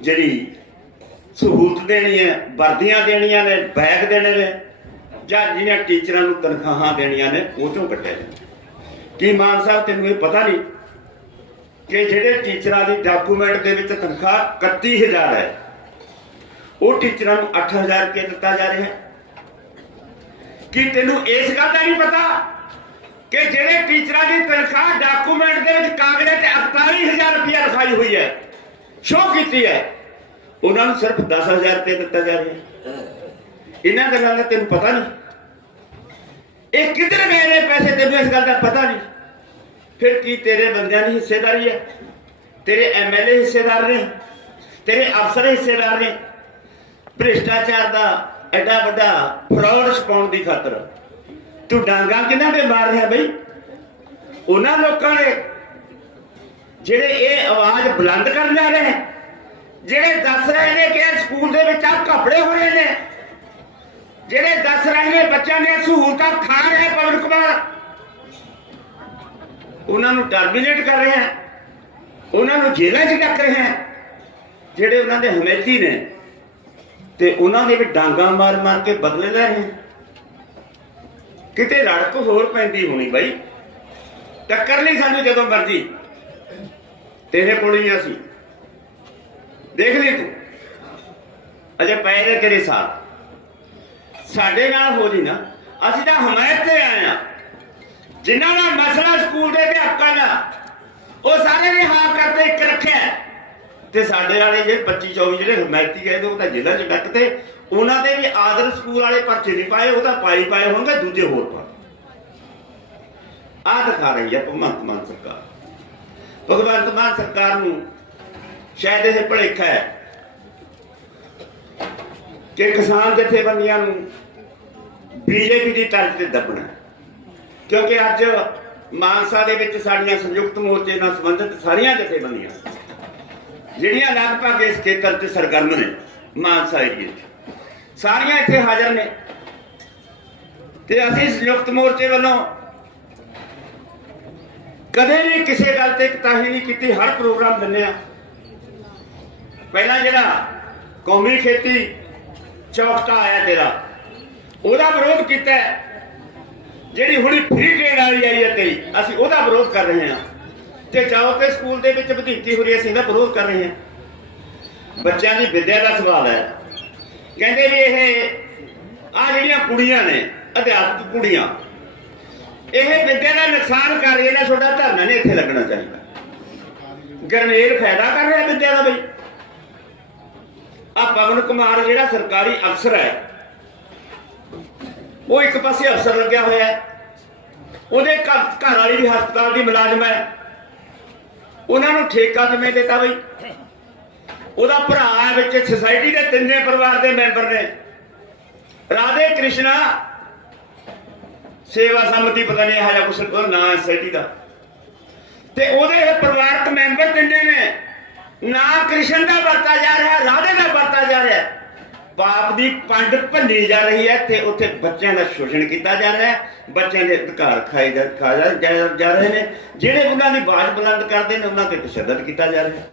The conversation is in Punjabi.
ਜਿਹੜੀ ਸਹੂਲਤ ਦੇਣੀ ਹੈ, ਵਰਦੀਆਂ ਦੇਣੀਆਂ ਨੇ ਬੈਗ ਦੇਣੇ ਨੇ, ਜਾਂ ਜਿਹੜੀਆਂ ਟੀਚਰਾਂ ਨੂੰ ਤਨਖਾਹਾਂ ਦੇਣੀਆਂ ਨੇ, ਉਹ ਚੋਂ ਕੱਟਿਆ ਜਾਂਦਾ ਕੀ ਮਾਨ ਸਾਹਿਬ, ਤੈਨੂੰ ਇਹ ਪਤਾ ਨਹੀਂ ਕਿ ਜਿਹੜੇ ਟੀਚਰਾਂ ਦੀ ਡਾਕੂਮੈਂਟ ਦੇ ਵਿੱਚ ਤਨਖਾਹ 31000 ਹੈ, ਉਹ ਟੀਚਰਾਂ ਨੂੰ 8000 ਰੁਪਏ ਦਿੱਤਾ ਜਾ ਰਿਹਾ ਹੈ। ਕੀ ਤੈਨੂੰ ਇਸ ਗੱਲ ਦਾ ਨਹੀਂ ਪਤਾ ਕਿ ਜਿਹੜੇ ਟੀਚਰਾਂ ਦੀ ਤਨਖਾਹ ਡਾਕੂਮੈਂਟ ਦੇ ਵਿੱਚ ਕਾਗਜ਼ਾਂ ਤੇ 48000 ਰੁਪਏ ਲਿਖਾਈ ਹੋਈ ਹੈ ਸ਼ੋਅ ਕੀਤੀ ਹੈ। ਉਹਨਾਂ ਨੂੰ ਸਿਰਫ 10000 ਰੁਪਏ ਦਿੱਤਾ ਜਾ ਰਿਹਾ। ਇਹਨਾਂ ਗੱਲਾਂ ਦਾ ਤੈਨੂੰ ਪਤਾ ਨਹੀਂ। ਇਹ ਕਿੱਧਰ ਗਏ ਪੈਸੇ? ਤੈਨੂੰ ਇਸ ਗੱਲ ਦਾ ਪਤਾ ਨਹੀਂ। ਫਿਰ ਕੀ ਤੇਰੇ ਬੰਦਿਆਂ ਦੀ ਹਿੱਸੇਦਾਰੀ ਹੈ? ਤੇਰੇ ਐਮਐਲਏ ਹਿੱਸੇਦਾਰ ਨੇ? ਤੇਰੇ ਅਫਸਰ ਹਿੱਸੇਦਾਰ ਨੇ? ਭ੍ਰਿਸ਼ਟਾਚਾਰ ਦਾ ਐਡਾ ਵੱਡਾ ਫਰਾਡ ਛਪਾਉਣ ਦੀ ਖਾਤਰ। ਤੂੰ ਡਾਂਗਾ ਕਿਹਨਾਂ ਦੇ ਮਾਰ ਰਿਹਾ ਬਈ? ਉਹਨਾਂ ਲੋਕਾਂ ਨੇ ਜਿਹੜੇ ਇਹ ਆਵਾਜ਼ ਬੁਲੰਦ ਕਰ ਜਾ ਰਹੇ ਜਿਹੜੇ ਦੱਸ ਰਹੇ ਨੇ ਕਿ ਸਕੂਲ ਦੇ ਵਿੱਚ ਆ ਕੱਪੜੇ ਹੋ ਰਹੇ ਨੇ, ਜਿਹੜੇ ਦੱਸ ਰਹੇ ਨੇ ਬੱਚਿਆਂ ਦੀਆਂ ਸਹੂਲਤਾਂ ਖਾ ਰਹੇ ਪਵਨ ਕੁਮਾਰ, ਉਹਨਾਂ ਨੂੰ ਟਰਮੀਨੇਟ ਕਰ ਰਹੇ ਹੈ ਉਹਨਾਂ ਨੂੰ ਜੇਲ੍ਹਾਂ 'ਚ ਡੱਕ ਰਹੇ ਹੈ ਜਿਹੜੇ ਉਹਨਾਂ ਦੇ ਹਮੇਤੀ ਨੇ, ਤੇ ਉਹਨਾਂ ਦੇ ਵੀ ਡਾਂਗਾ ਮਾਰ ਮਾਰ ਕੇ ਬਦਲੇ ਲੈ ਰਹੇ ਕਿਤੇ ਰੜਕ ਹੋਰ ਪੈਂਦੀ ਹੋਣੀ ਬਾਈ, ਟੱਕਰ ਲਈ ਸਾਨੂੰ ਜਦੋਂ ਮਰਜ਼ੀ। ਤੇਰੇ ਕੋਲ ਹੀ ਅਸੀਂ। ਦੇਖ ਲਈ ਤੂੰ। ਅਜੇ ਪਏ ਨੇ ਤੇਰੇ ਸਾਥ ਸਾਡੇ ਨਾਲ ਹੋ ਜੀ ਨਾ। ਅਸੀਂ ਤਾਂ ਹਮਾਇਤ ਤੇ ਆਏ ਆ। ਜਿਨ੍ਹਾਂ ਦਾ ਮਸਲਾ ਸਕੂਲ ਦੇ ਅਧਿਆਪਕਾਂ ਦਾ, ਉਹ ਸਾਰੇ ਨੇ ਹਾਂ ਕਰਦੇ, ਇੱਕ ਰੱਖਿਆ ਤੇ ਸਾਡੇ ਵਾਲੇ ਜਿਹੜੇ 25 24 ਜਿਹੜੇ ਹਮਾਇਤੀ ਗਏ ਉਹ ਤਾਂ ਜ਼ਿਲ੍ਹਾ ਚ ਡੱਕਤੇ ਉਹਨਾਂ ਦੇ ਵੀ ਆਦਰ ਸਕੂਲ ਵਾਲੇ ਪਰਚੇ ਨਹੀਂ ਪਾਏ, ਉਹ ਤਾਂ ਪਾਈ ਪਾਏ ਹੋਣਗੇ, ਦੂਜੇ ਹੋਰ ਪਾ। ਆ ਦਿਖਾ ਰਹੀ ਹੈ ਭਗਵੰਤ ਮਾਨ ਸਰਕਾਰ। ਭਗਵੰਤ ਮਾਨ ਸਰਕਾਰ ਨੂੰ ਸ਼ਾਇਦ ਇਹ ਭੁਲੇਖਾ ਹੈ ਕਿ ਕਿਸਾਨ ਜਥੇਬੰਦੀਆਂ ਨੂੰ ਬੀਜੇਪੀ ਦੀ ਤਰਜ਼ ਤੇ ਦੱਬਣਾ ਕਿਉਂਕਿ ਅੱਜ ਮਾਨਸਾ ਦੇ ਵਿੱਚ ਸਾਡੀਆਂ ਸੰਯੁਕਤ ਮੋਰਚੇ ਨਾਲ ਸੰਬੰਧਿਤ ਸਾਰੀਆਂ ਜਥੇਬੰਦੀਆਂ, ਜਿਹੜੀਆਂ ਲਗਭਗ ਇਸ ਖੇਤਰ 'ਚ ਸਰਗਰਮ ਨੇ, ਮਾਨਸਾ ਏਰੀਏ 'ਚ ਸਾਰੀਆਂ ਇੱਥੇ ਹਾਜ਼ਰ ਨੇ। ਤੇ ਅਸੀਂ ਸੰਯੁਕਤ ਮੋਰਚੇ ਵੱਲੋਂ ਕਦੇ ਵੀ ਕਿਸੇ ਗੱਲ ਤੇ ਕਤਾਹੀ ਨਹੀਂ ਕੀਤੀ, ਹਰ ਪ੍ਰੋਗਰਾਮ ਦਿੰਦੇ ਆ ਪਹਿਲਾਂ ਜਿਹੜਾ ਕੌਮੀ ਖੇਤੀ ਚੌਕਟਾ ਆਇਆ ਤੇਰਾ, ਉਹਦਾ ਵਿਰੋਧ ਕੀਤਾ ਜਿਹੜੀ ਹੁਣੀ ਫ੍ਰੀ ਟ੍ਰੇਡ ਵਾਲੀ ਆਈ ਹੈ ਤੇਰੀ, ਅਸੀਂ ਉਹਦਾ ਵਿਰੋਧ ਕਰ ਰਹੇ ਹਾਂ। ਤੇ ਜਾਓ ਤੇ ਸਕੂਲ ਦੇ ਵਿੱਚ ਵਧੀਕੀ ਹੋ ਰਹੀ ਅਸੀਂ ਇਹਦਾ ਵਿਰੋਧ ਕਰ ਰਹੇ ਹਾਂ। ਬੱਚਿਆਂ ਦੀ ਵਿਦਿਆ ਦਾ ਸਵਾਲ ਹੈ। ਕਹਿੰਦੇ ਵੀ ਇਹ ਆ ਜਿਹੜੀਆਂ ਕੁੜੀਆਂ ਨੇ, ਅਧਿਆਪਕ ਕੁੜੀਆਂ ਇਹ ਵਿਦਿਆ ਦਾ ਨੁਕਸਾਨ ਕਰ ਰਹੀਆਂ ਨੇ, ਤੁਹਾਡਾ ਧਰਨਾ ਨਹੀਂ ਇੱਥੇ ਲੱਗਣਾ ਚਾਹੀਦਾ। ਗਰਮੇਲ ਫਾਇਦਾ ਕਰ ਰਿਹਾ ਵਿਦਿਆ ਦਾ ਬਈ। ਆ ਪਵਨ ਕੁਮਾਰ ਜਿਹੜਾ ਸਰਕਾਰੀ ਅਫਸਰ ਹੈ, ਉਹ ਇੱਕ ਪਾਸੇ ਅਫਸਰ ਲੱਗਿਆ ਹੋਇਆ ਹੈ। ਉਹਦੇ ਘਰ ਘਰ ਵਾਲੀ ਵੀ ਹਸਪਤਾਲ ਦੀ ਮੁਲਾਜ਼ਮ ਹੈ। ਉਹਨਾਂ ਨੂੰ ਠੇਕਾ ਕਿਵੇਂ ਦਿੱਤਾ ਬਈ? ਉਹਦਾ ਭਰਾ ਹੈ ਵਿੱਚ ਸੁਸਾਇਟੀ ਦੇ ਤਿੰਨੇ ਪਰਿਵਾਰ ਦੇ ਮੈਂਬਰ ਨੇ। ਰਾਧੇ ਕ੍ਰਿਸ਼ਨਾ ਸੇਵਾ ਸੰਮਤੀ ਪਤਾ ਨਹੀਂ ਇਹ ਜਿਹਾ ਕੁਛ ਉਹਦਾ ਨਾਂ ਹੈ ਦਾ। ਤੇ ਉਹਦੇ ਇਹ ਪਰਿਵਾਰਕ ਮੈਂਬਰ ਤਿੰਨੇ ਨੇ? ਨਾ ਕ੍ਰਿਸ਼ਨ ਦਾ ਵਰਤਾ ਜਾ ਰਿਹਾ, ਰਾਧੇ ਦਾ ਵਰਤਾ ਜਾ ਰਿਹਾ। ਬਾਪ ਦੀ ਪੰਡ ਭੰਨੀ ਜਾ ਰਹੀ ਹੈ ਤੇ ਉੱਥੇ ਬੱਚਿਆਂ ਦਾ ਸ਼ੋਸ਼ਣ ਕੀਤਾ ਜਾ ਰਿਹਾ ਹੈ। ਬੱਚਿਆਂ ਦੇ ਅਧਿਕਾਰ ਖਾਏ ਜਾ ਖਾ ਜਾ- ਰਹੇ ਨੇ। ਜਿਹੜੇ ਉਹਨਾਂ ਦੀ ਆਵਾਜ਼ ਬੁਲੰਦ ਕਰਦੇ ਨੇ, ਉਹਨਾਂ ਤੇ ਤਸ਼ੱਦਦ ਕੀਤਾ ਜਾ ਰਿਹਾ ਹੈ।